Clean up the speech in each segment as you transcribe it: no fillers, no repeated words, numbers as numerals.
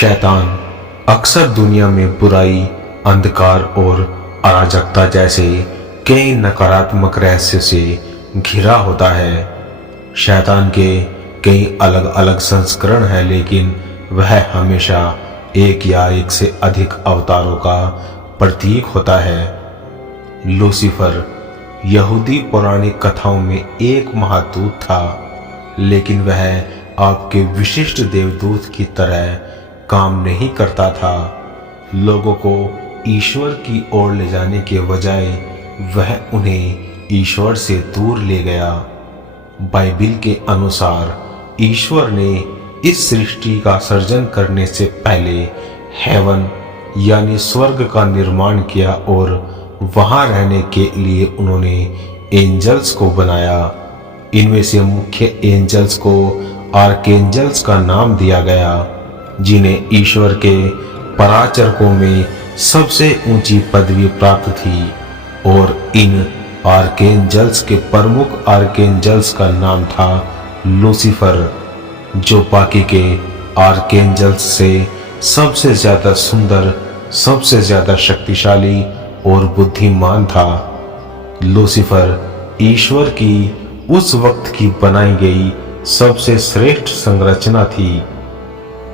शैतान अक्सर दुनिया में बुराई, अंधकार और अराजकता जैसे कई नकारात्मक रहस्य से घिरा होता है। शैतान के कई अलग अलग संस्करण हैं, लेकिन वह हमेशा एक या एक से अधिक अवतारों का प्रतीक होता है। लूसीफर यहूदी पौराणिक कथाओं में एक महादूत था, लेकिन वह आपके विशिष्ट देवदूत की तरह काम नहीं करता था। लोगों को ईश्वर की ओर ले जाने के बजाय वह उन्हें ईश्वर से दूर ले गया। बाइबिल के अनुसार ईश्वर ने इस सृष्टि का सर्जन करने से पहले हेवन यानी स्वर्ग का निर्माण किया और वहां रहने के लिए उन्होंने एंजल्स को बनाया। इनमें से मुख्य एंजल्स को आर्कएंजल्स का नाम दिया गया, जिन्हें ईश्वर के पराचरकों में सबसे ऊंची पदवी प्राप्त थी। और इन आर्कएंजल्स के प्रमुख आर्कएंजल्स का नाम था लूसीफर, जो बाकी के आर्कएंजल्स से सबसे ज्यादा सुंदर, सबसे ज्यादा शक्तिशाली और बुद्धिमान था। लूसीफर ईश्वर की उस वक्त की बनाई गई सबसे श्रेष्ठ संरचना थी।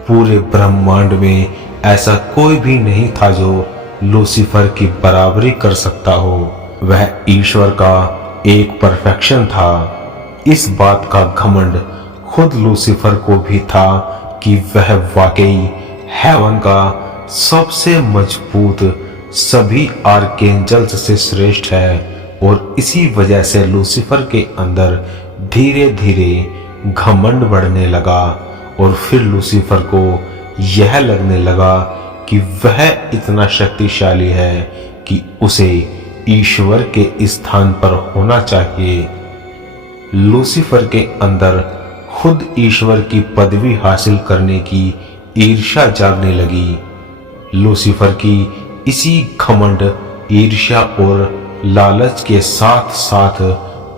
पूरे ब्रह्मांड में ऐसा कोई भी नहीं था जो लूसीफर की बराबरी कर सकता हो। वह ईश्वर का एक परफेक्शन था। इस बात का घमंड खुद लूसीफर को भी था कि वह वाकई हेवन का सबसे मजबूत, सभी आर्कएंजल्स से श्रेष्ठ है। और इसी वजह से लूसीफर के अंदर धीरे धीरे घमंड बढ़ने लगा और फिर लूसीफर को यह लगने लगा कि वह इतना शक्तिशाली है कि उसे ईश्वर के स्थान पर होना चाहिए। लूसीफर के अंदर खुद ईश्वर की पदवी हासिल करने की ईर्ष्या जागने लगी। लूसीफर की इसी घमंड, ईर्ष्या और लालच के साथ साथ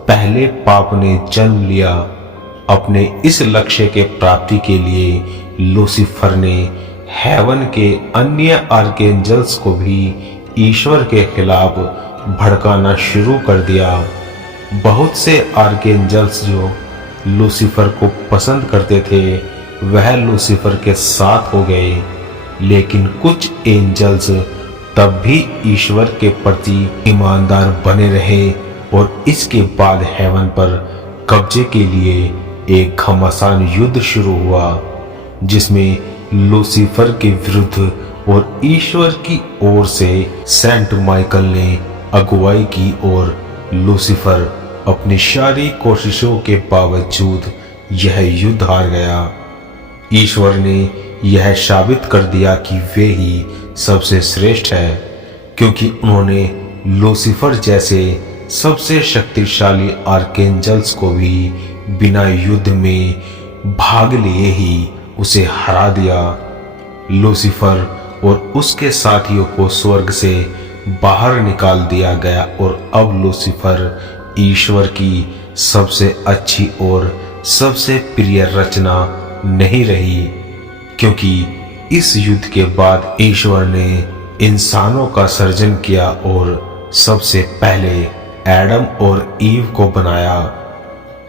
पहले पाप ने जन्म लिया। अपने इस लक्ष्य के प्राप्ति के लिए लूसीफर ने हेवन के अन्य आर्कएंजल्स को भी ईश्वर के खिलाफ भड़काना शुरू कर दिया। बहुत से आर्कएंजल्स जो लूसीफर को पसंद करते थे वह लूसीफर के साथ हो गए, लेकिन कुछ एंजल्स तब भी ईश्वर के प्रति ईमानदार बने रहे। और इसके बाद हेवन पर कब्जे के लिए एक घमासान युद्ध शुरू हुआ, जिसमें लूसीफर के विरुद्ध और ईश्वर की ओर से सेंट माइकल ने अगुवाई की और लूसीफर अपनी सारी कोशिशों के बावजूद यह युद्ध हार गया। ईश्वर ने यह साबित कर दिया कि वे ही सबसे श्रेष्ठ है, क्योंकि उन्होंने लूसीफर जैसे सबसे शक्तिशाली आर्कएंजल्स को भी बिना युद्ध में भाग लिए ही उसे हरा दिया। लूसीफर और उसके साथियों को स्वर्ग से बाहर निकाल दिया गया और अब लूसीफर ईश्वर की सबसे अच्छी और सबसे प्रिय रचना नहीं रही, क्योंकि इस युद्ध के बाद ईश्वर ने इंसानों का सर्जन किया और सबसे पहले एडम और ईव को बनाया।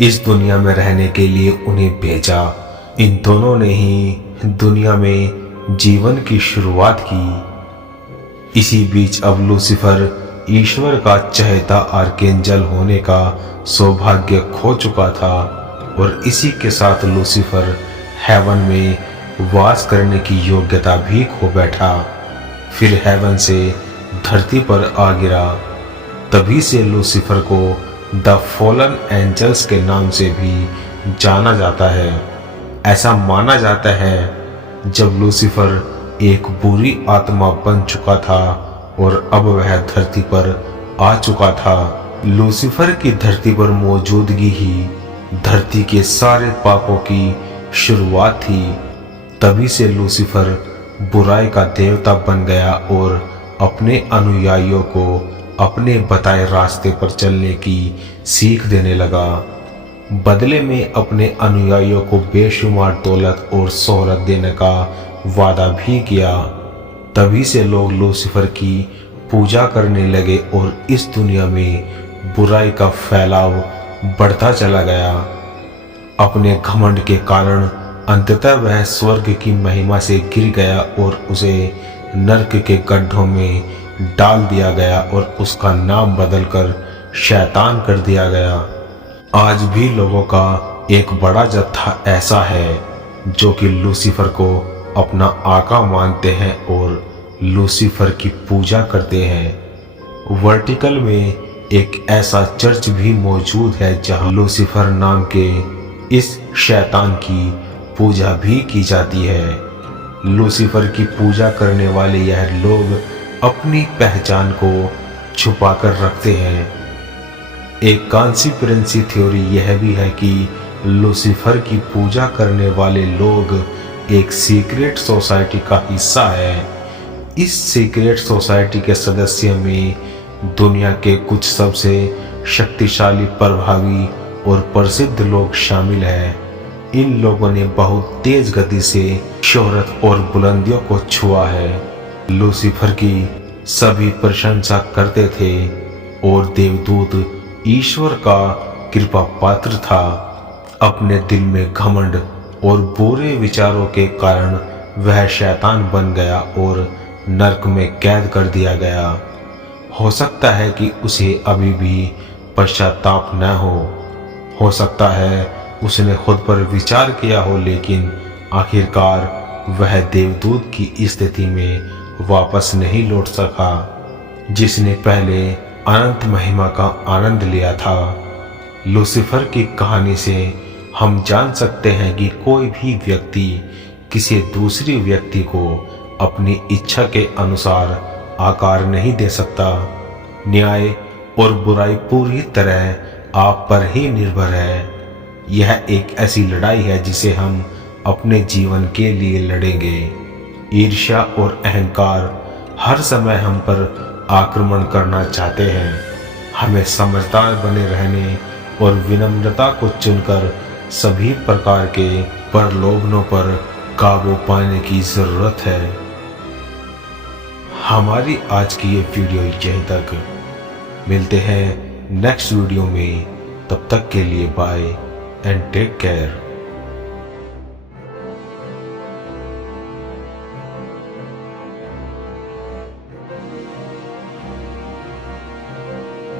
इस दुनिया में रहने के लिए उन्हें भेजा। इन दोनों ने ही दुनिया में जीवन की शुरुआत की। इसी बीच अब लूसीफर ईश्वर का चहेता आर्कएंजल होने का सौभाग्य खो चुका था और इसी के साथ लूसीफर हेवन में वास करने की योग्यता भी खो बैठा। फिर हेवन से धरती पर आ गिरा। तभी से लूसीफर को द फॉलन एंजल्स के नाम से भी जाना जाता है। ऐसा माना जाता है जब लूसीफर एक बुरी आत्मा बन चुका था और अब वह धरती पर आ चुका था। लूसीफर की धरती पर मौजूदगी ही धरती के सारे पापों की शुरुआत थी। तभी से लूसीफर बुराई का देवता बन गया और अपने अनुयायियों को अपने बताए रास्ते पर चलने की सीख देने लगा। बदले में अपने अनुयायियों को बेशुमार दौलत और शोहरत देने का वादा भी किया। तभी से लोग लूसीफर की पूजा करने लगे और इस दुनिया में बुराई का फैलाव बढ़ता चला गया। अपने घमंड के कारण अंततः वह स्वर्ग की महिमा से गिर गया और उसे नरक के गड्ढों में डाल दिया गया और उसका नाम बदलकर शैतान कर दिया गया। आज भी लोगों का एक बड़ा जत्था ऐसा है जो कि लूसीफर को अपना आका मानते हैं और लूसीफर की पूजा करते हैं। वर्टिकल में एक ऐसा चर्च भी मौजूद है जहां लूसीफर नाम के इस शैतान की पूजा भी की जाती है। लूसीफर की पूजा करने वाले यह लोग अपनी पहचान को छुपाकर रखते हैं। एक कॉन्स्पिरेसी थ्योरी यह भी है कि लूसीफर की पूजा करने वाले लोग एक सीक्रेट सोसाइटी का हिस्सा है। इस सीक्रेट सोसाइटी के सदस्य में दुनिया के कुछ सबसे शक्तिशाली, प्रभावी और प्रसिद्ध लोग शामिल हैं। इन लोगों ने बहुत तेज गति से शोहरत और बुलंदियों को छुआ है। लूसीफर की सभी प्रशंसा करते थे और देवदूत ईश्वर का कृपा पात्र था। अपने दिल में घमंड और बुरे विचारों के कारण वह शैतान बन गया और नरक में कैद कर दिया गया। हो सकता है कि उसे अभी भी पश्चाताप न हो सकता है उसने खुद पर विचार किया हो, लेकिन आखिरकार वह देवदूत की स्थिति में वापस नहीं लौट सका जिसने पहले अनंत महिमा का आनंद लिया था। लूसीफर की कहानी से हम जान सकते हैं कि कोई भी व्यक्ति किसी दूसरी व्यक्ति को अपनी इच्छा के अनुसार आकार नहीं दे सकता। न्याय और बुराई पूरी तरह आप पर ही निर्भर है। यह एक ऐसी लड़ाई है जिसे हम अपने जीवन के लिए लड़ेंगे। ईर्ष्या और अहंकार हर समय हम पर आक्रमण करना चाहते हैं। हमें समझदार बने रहने और विनम्रता को चुनकर सभी प्रकार के प्रलोभनों पर काबू पाने की जरूरत है। हमारी आज की ये वीडियो यहीं तक। मिलते हैं नेक्स्ट वीडियो में। तब तक के लिए बाय एंड टेक केयर।